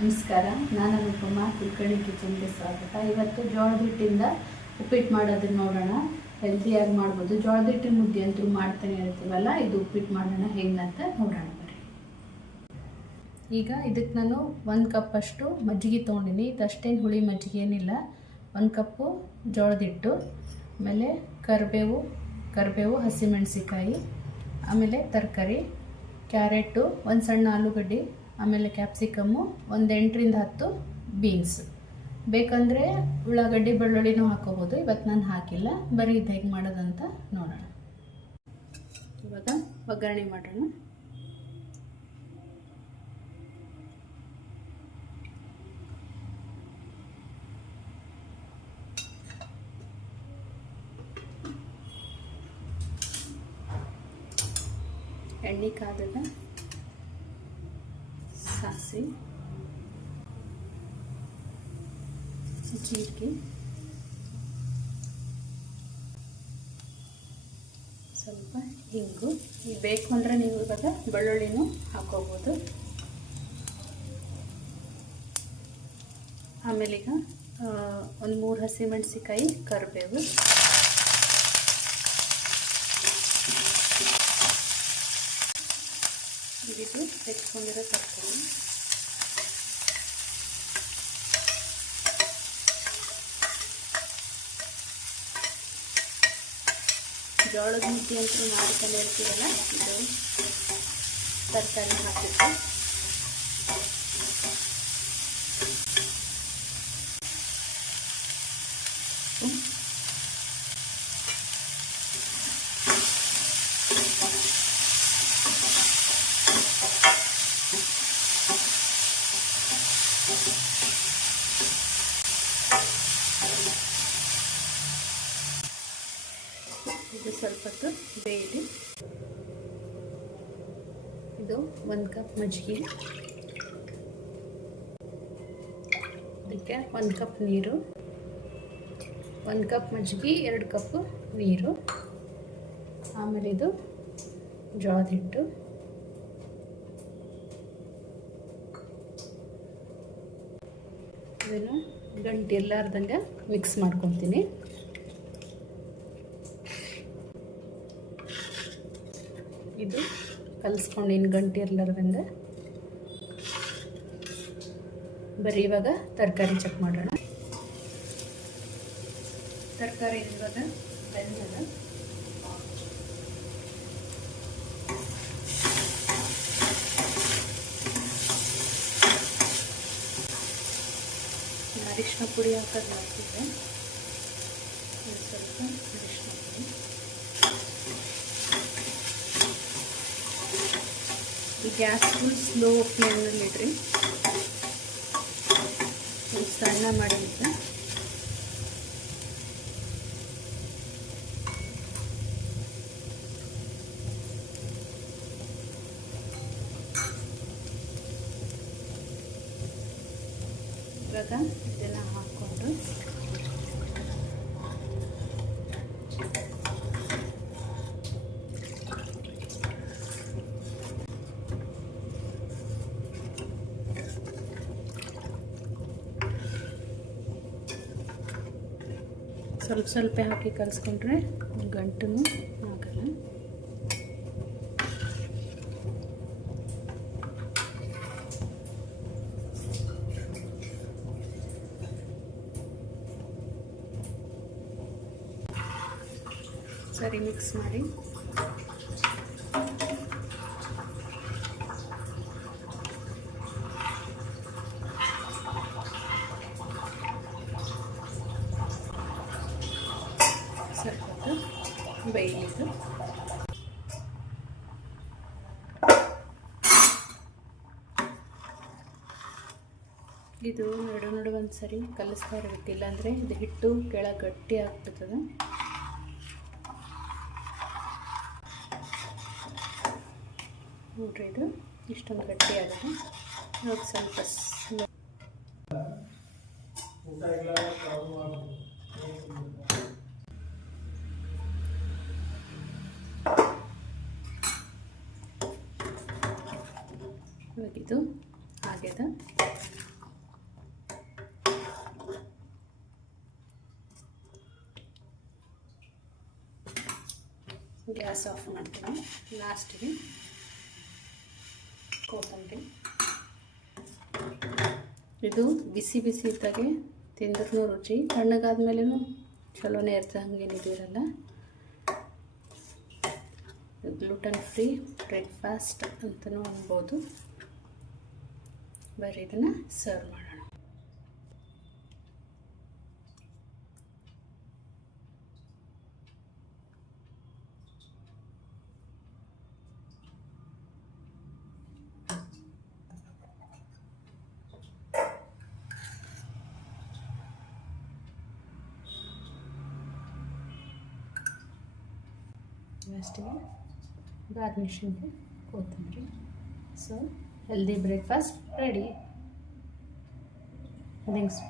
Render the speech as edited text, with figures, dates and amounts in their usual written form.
ನಮಸ್ಕಾರ, ನಾನು ಅನುಪಮ. ಕುಲಕರ್ಣಿ ಕಿಚನ್ಗೆ ಸ್ವಾಗತ. ಇವತ್ತು ಜೋಳದ ಹಿಟ್ಟಿಂದ ಉಪ್ಪಿಟ್ಟು ಮಾಡೋದನ್ನ ನೋಡೋಣ. ಹೆಲ್ದಿಯಾಗಿ ಮಾಡ್ಬೋದು. ಜೋಳದ ಹಿಟ್ಟಿನ ಮುದ್ದೆ ಅಂತೂ ಮಾಡ್ತಾನೆ ಇರ್ತೀವಲ್ಲ, ಇದು ಉಪ್ಪಿಟ್ಟು ಮಾಡೋಣ ಹೆಂಗಂತ ನೋಡೋಣ ಬರ್ರಿ. ಈಗ ಇದಕ್ಕೆ ನಾನು 1 ಕಪ್ಪಷ್ಟು ಮಜ್ಜಿಗೆ ತೊಗೊಂಡಿನಿ. ಇದಷ್ಟೇನು ಹುಳಿ ಮಜ್ಜಿಗೆ ಏನಿಲ್ಲ. 1 ಕಪ್ಪು ಜೋಳದ ಹಿಟ್ಟು, ಆಮೇಲೆ ಕರಿಬೇವು, ಹಸಿಮೆಣಸಿಕಾಯಿ, ಆಮೇಲೆ ತರಕಾರಿ, ಕ್ಯಾರೆಟು, 1 ಸಣ್ಣ ಆಲೂಗಡ್ಡೆ, ಆಮೇಲೆ ಕ್ಯಾಪ್ಸಿಕಮ್ಮು, ಒಂದು 8ರಿಂದ 10 ಬೀನ್ಸ್. ಬೇಕಂದರೆ ಉಳ್ಳಾಗಡ್ಡಿ ಬೆಳ್ಳುಳ್ಳಿನೂ ಹಾಕೋಬೋದು. ಇವತ್ತು ನಾನು ಹಾಕಿಲ್ಲ. ಬರೀ ಇದು ಹೇಗೆ ಮಾಡೋದಂತ ನೋಡೋಣ. ಇವಾಗ ಒಗ್ಗರಣೆ ಮಾಡೋಣ. ಎಣ್ಣೆ ಕಾದದ, ಸಾಸಿವೆ, ಜೀರಿಗೆ, ಸ್ವಲ್ಪ ಹಿಂಗು. ಈಗ ಬೇಕು ಅಂದರೆ ನೀವು ಇವಾಗ ಬೆಳ್ಳುಳ್ಳಿನೂ ಹಾಕೋಬೋದು. ಆಮೇಲೆ ಈಗ ಒಂದು 3 ಹಸಿಮೆಣಸಿಕಾಯಿ, ಕರಿಬೇವು, ಇದು ಹೆಚ್ಚಿಕೊಂಡಿರೋ ತರಕಾರಿ, ಜೋಳದ ಮುದ್ದೆ ಅಂತೂ ಮಾಡ್ಕೊಂಡು ಇರ್ತೀವಲ್ಲ, ಇದು ತರಕಾರಿ ಹಾಕಿಟ್ಟು ಇದು ಸ್ವಲ್ಪ ಹೊತ್ತು ಬೇಯಲಿ. ಇದು 1 ಕಪ್ ಮಜ್ಜಿಗೆ, ಅದಕ್ಕೆ 1 ಕಪ್ ನೀರು, 1 ಕಪ್ ಮಜ್ಜಿಗೆ 2 ಕಪ್ ನೀರು. ಆಮೇಲೆ ಇದು ಜೋಳದ ಹಿಟ್ಟು, ಇದನ್ನು ಗಂಟು ಎಲ್ಲಾರ್ದಂಗೆ ಮಿಕ್ಸ್ ಮಾಡ್ಕೊತೀನಿ. ಇದು ಕಲಿಸ್ಕೊಂಡು ಗಂಟು ಇರ್ಲಾರ್ದಂಗೆ. ಬರೀ ಇವಾಗ ತರಕಾರಿ ಚೆಕ್ ಮಾಡೋಣ. ತರಕಾರಿ ಇವಾಗ ಬೆಂದದ. ಅರಿಶಿನ ಪುಡಿ ಹಾಕೋದು ಮಾಡ್ತಿದ್ದೆ. ಸ್ವಲ್ಪ ಅರಿಶಿನ ಪುಡಿ, ಈ ಗ್ಯಾಸ್ ಫುಲ್ ಸ್ಲೋ ಫ್ಲೇಮ್ನಲ್ಲಿ ಇಡ್ರಿ. ಸಣ್ಣ ಮಾಡಿದ್ದೆ. ಇವಾಗ ಇದನ್ನು ಹಾಕ್ಕೊಂಡು ಸ್ವಲ್ಪ ಹಾಕಿ ಕಲಿಸ್ಕೊಂಡ್ರೆ ಗಂಟು ಆಗಲ್ಲ. ಸರಿ ಮಿಕ್ಸ್ ಮಾಡಿ ಸ್ವಲ್ಪ ಬೇಯಿದು. ಇದು ನಡು ಒಂದು ಸರಿ ಕಲಿಸ್ತಾ ಇರಬೇಕು, ಇಲ್ಲಾಂದರೆ ಇದು ಹಿಟ್ಟು ಕೆಳಗೆ ಗಟ್ಟಿ ಆಗ್ಬಿಡ್ತದೆ. ನೋಡ್ರಿ, ಇದು ಇಷ್ಟೊಂದು ಗಟ್ಟಿ ಆಗುತ್ತೆ. ಇವಾಗ ಸ್ವಲ್ಪ ಇವಾಗಿದು ಆಗ್ಯದ. ಗ್ಯಾಸ್ ಆಫ್ ಮಾಡ್ತೀನಿ. ಲಾಸ್ಟಿಗೆ ಕೊತ್ತಂಬರಿ. ಇದು ಬಿಸಿ ಬಿಸಿ ಇದ್ದಾಗೆ ತಿಂದ್ರೂ ರುಚಿ, ತಣ್ಣಗಾದ್ಮೇಲೂ ಚಲೋನೇ ಇರ್ತದೆ, ಹಂಗೇನಿದಿರಲ್ಲ. ಗ್ಲೂಟನ್ ಫ್ರೀ ಬ್ರೇಕ್ಫಾಸ್ಟ್ ಅಂತಲೂ ಅನ್ಬೋದು. ಬರೀ ಇದನ್ನು ಸರ್ವ್ ಮಾಡೋಣ. ಲಾಸ್ಟಿಗೆ ಗಾರ್ನಿಷಿಂಗ್ಗೆ ಕೊತ್ತಂಬರಿ. So healthy breakfast ready. Thanks.